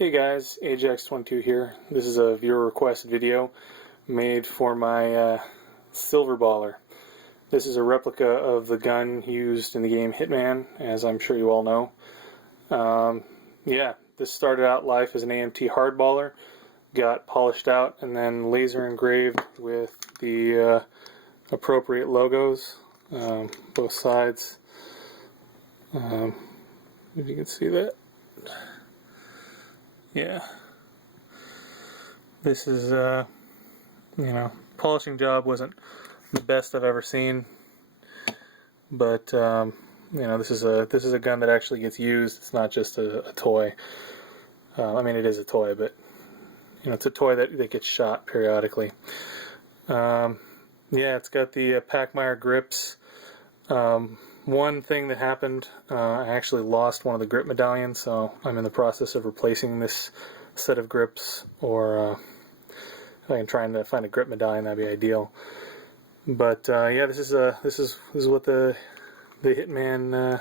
Hey guys, AJAX22 here. This is a viewer request video made for my Silverballer. This is a replica of the gun used in the game Hitman, as I'm sure you all know. Yeah, this started out life as an AMT Hardballer, got polished out and then laser engraved with the appropriate logos, both sides. If you can see that. Yeah, this is polishing job wasn't the best I've ever seen, but this is a gun that actually gets used. It's not just a toy. I mean, it is a toy, but it's a toy that gets shot periodically. Yeah, it's got the Pachmayr grips. One thing that happened, I actually lost one of the grip medallions, so I'm in the process of replacing this set of grips, or if I can try and find a grip medallion, that'd be ideal. But yeah, this is what the Hitman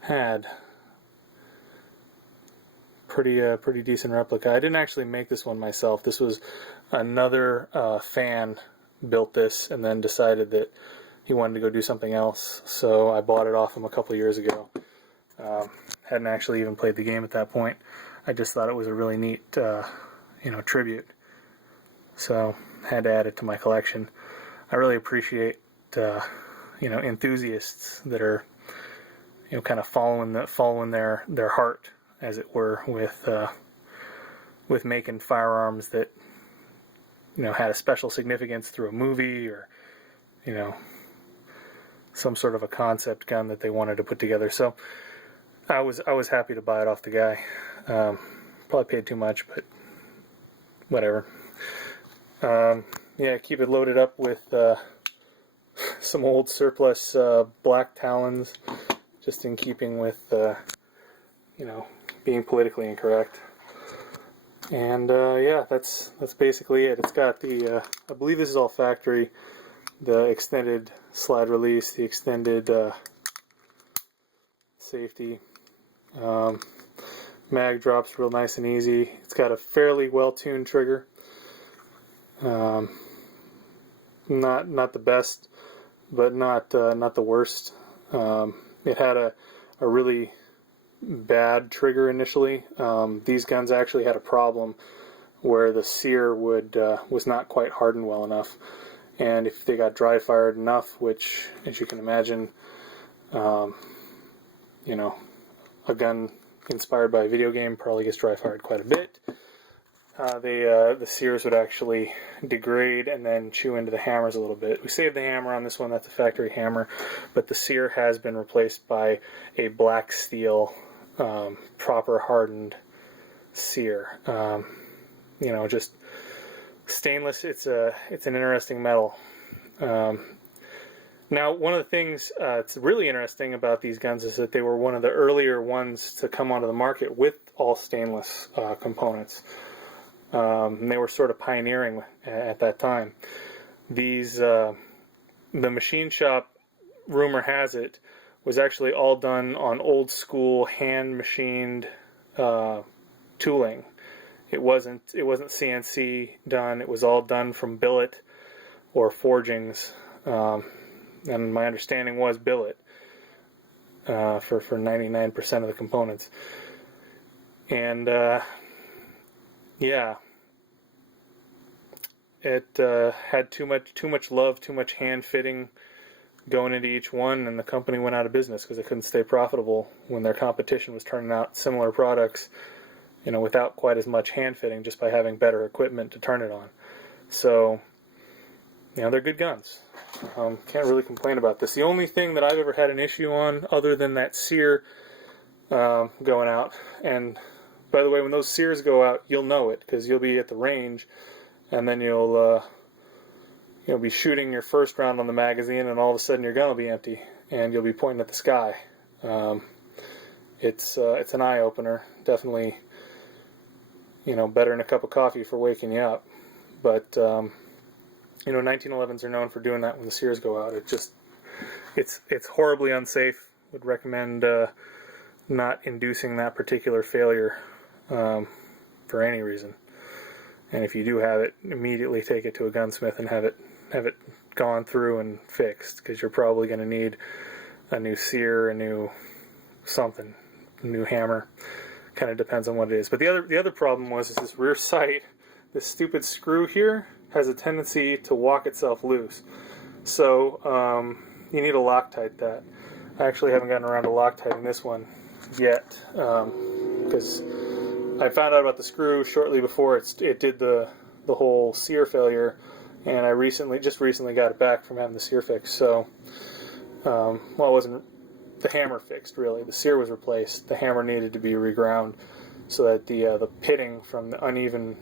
had. Pretty decent replica. I didn't actually make this one myself. This was another fan built this and then decided that he wanted to go do something else, so I bought it off him a couple years ago. Hadn't actually even played the game at that point. I just thought it was a really neat, tribute. So had to add it to my collection. I really appreciate, enthusiasts that are, kind of following their heart, as it were, with making firearms that, had a special significance through a movie or, some sort of a concept gun that they wanted to put together. So I was happy to buy it off the guy. Probably paid too much, but whatever. Yeah, keep it loaded up with some old surplus black talons, just in keeping with being politically incorrect. And yeah, that's basically it. It's got the I believe this is all factory. The extended slide release, the extended safety. Mag drops real nice and easy. It's got a fairly well-tuned trigger. Not the best, but not the worst. It had a really bad trigger initially. These guns actually had a problem where the sear was not quite hardened well enough. And if they got dry fired enough, which, as you can imagine, a gun inspired by a video game probably gets dry fired quite a bit. The sears would actually degrade and then chew into the hammers a little bit. We saved the hammer on this one. That's a factory hammer, but the sear has been replaced by a black steel, proper hardened sear. Just stainless. It's an interesting metal. Now, one of the things that's really interesting about these guns is that they were one of the earlier ones to come onto the market with all stainless components. And they were sort of pioneering at that time. These, the machine shop, rumor has it, was actually all done on old school hand machined tooling. It wasn't CNC done. It was all done from billet or forgings, and my understanding was billet for 99% of the components. And yeah, it had too much love, too much hand fitting going into each one, and the company went out of business because it couldn't stay profitable when their competition was turning out similar products, without quite as much hand fitting, just by having better equipment to turn it on. So, they're good guns. Can't really complain about this. The only thing that I've ever had an issue on, other than that sear going out, and by the way, when those sears go out, you'll know it, because you'll be at the range, and then you'll be shooting your first round on the magazine, and all of a sudden your gun will be empty, and you'll be pointing at the sky. It's an eye-opener. Definitely, better than a cup of coffee for waking you up. But 1911s are known for doing that when the sears go out. It's horribly unsafe. Would recommend not inducing that particular failure. for any reason. And if you do have it, immediately take it to a gunsmith and have it gone through and fixed, because you're probably going to need a new sear, a new something, a new hammer. Kind of depends on what it is. But the other problem was is this rear sight, this stupid screw here has a tendency to walk itself loose. So you need to Loctite that. I actually haven't gotten around to Loctiting this one yet, because I found out about the screw shortly before it did the whole sear failure, and I just recently got it back from having the sear fixed. So, well, it wasn't the hammer fixed really. The sear was replaced. The hammer needed to be reground so that the pitting from the uneven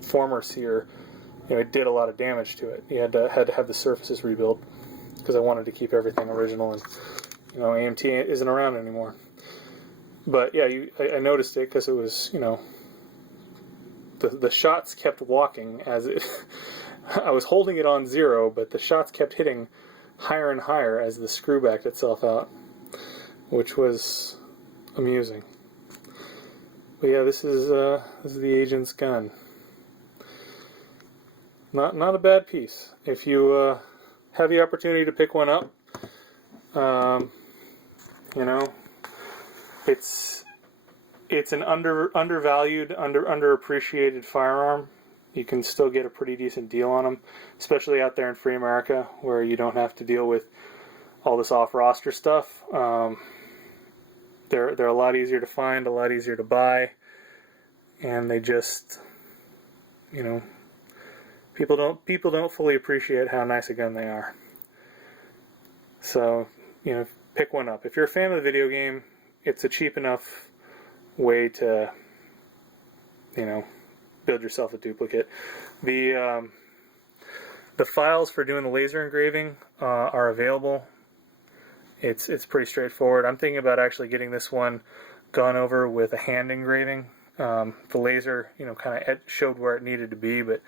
former sear, it did a lot of damage to it. You had to have the surfaces rebuilt because I wanted to keep everything original, and AMT isn't around anymore. But yeah, I noticed it because it was, the shots kept walking as it. I was holding it on 0, but the shots kept hitting higher and higher as the screw backed itself out, which was amusing. But yeah, this is the agent's gun. Not a bad piece. If you have the opportunity to pick one up, it's an undervalued, underappreciated firearm. You can still get a pretty decent deal on them, especially out there in free America where you don't have to deal with all this off-roster stuff. They're a lot easier to find, a lot easier to buy, and they just, people don't fully appreciate how nice a gun they are. So, pick one up. If you're a fan of the video game, it's a cheap enough way to, build yourself a duplicate. The files for doing the laser engraving are available. It's pretty straightforward. I'm thinking about actually getting this one gone over with a hand engraving. The laser, kind of showed where it needed to be, but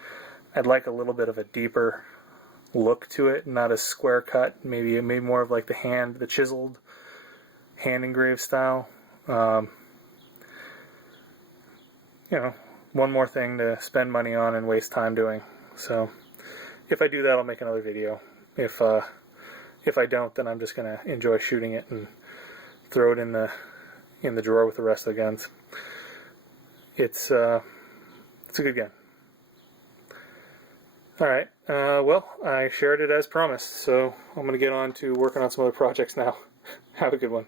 I'd like a little bit of a deeper look to it, not a square cut. Maybe more of like the chiseled hand engraved style. One more thing to spend money on and waste time doing. So if I do that, I'll make another video. If I don't, then I'm just gonna enjoy shooting it and throw it in the drawer with the rest of the guns. It's a good gun. All right. Well, I shared it as promised, so I'm gonna get on to working on some other projects now. Have a good one.